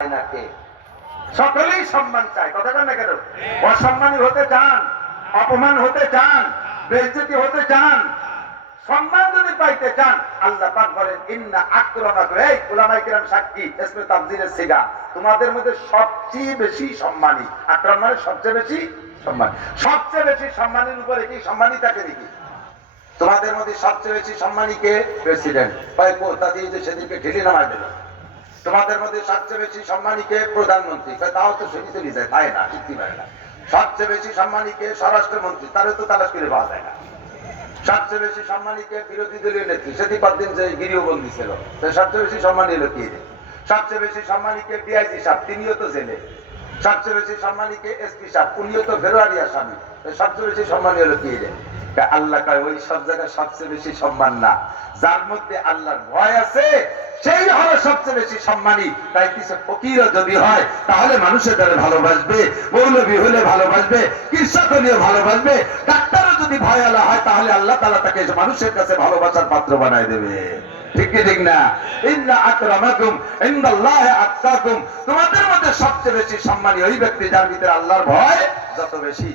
নাকে সকলেই সম্মান চায়, কথা বলেন না কেন? অসম্মানী হতে চান, অপমান হতে চান, বেইজ্জতি হতে চান, সম্মান যদি পাইতে চান, আল্লাহ পাক বলেন ইন্না আকরামাকুম, এই উলামায়ে কিরাম সাক্ষী, ইসমে তাফজিলের সিগা, তোমাদের মধ্যে সবচেয়ে বেশি সম্মানী, আকরাম মানে সবচেয়ে বেশি সম্মান, সবচেয়ে বেশি সম্মানের উপরে কি সম্মানী থাকে নাকি? তোমাদের মধ্যে সবচেয়ে বেশি সম্মানী কে? প্রেসিডেন্ট। ভাই তাদের যে সেদিনকে ঢিলি নামায় দিল। তোমাদের মধ্যে সবচেয়ে বেশি সম্মানীকে? প্রধানমন্ত্রী। তাও তো সেটি চলে যায়, তাই না? ঠিক পারে না। সবচেয়ে বেশি সম্মানীকে? স্বরাষ্ট্রমন্ত্রী, তারও তো তালাশ করে পাওয়া যায় না। সবচেয়ে বেশি সম্মানীকে? বিরোধী দলীয় নেত্রী, সেটি কতদিন যে গৃহবন্দী ছিল, সবচেয়ে বেশি সম্মানী হলো কি? সবচেয়ে বেশি সম্মানীকে? ডিআইজি সাহেব, তিনিও তো জেলে। সবচেয়ে বেশি সম্মানীকে? এসপি সাহেব, উনিও তো ফেব্রুয়ারি আসামি, সবচেয়ে বেশি সম্মানী হলো কি? আল্লাহ কয় ওই সব জায়গায় সবচেয়ে বেশি সম্মান না, যার মধ্যে আল্লাহর ভয় আছে সেই হলো সবচেয়ে বেশি সম্মানী। তাই কিছু ফকির যদি হয় তাহলে মানুষের দ্বারা ভালোবাসবে, মৌলবী হলে ভালোবাসবে, কৃষক হলেও ভালোবাসবে, ডাক্তারও যদি ভয় আলা হয় তাহলে আল্লাহ তাআলা তাকে মানুষের কাছে ভালোবাসার পাত্র বানায় দেবে। ঠিক কি ঠিক না? ইন্না আকরামাকুম ইনদাল্লাহি আতকাকুম, তোমাদের মধ্যে সবচেয়ে বেশি সম্মানী ওই ব্যক্তি যার ভিতরে আল্লাহর ভয় যত বেশি।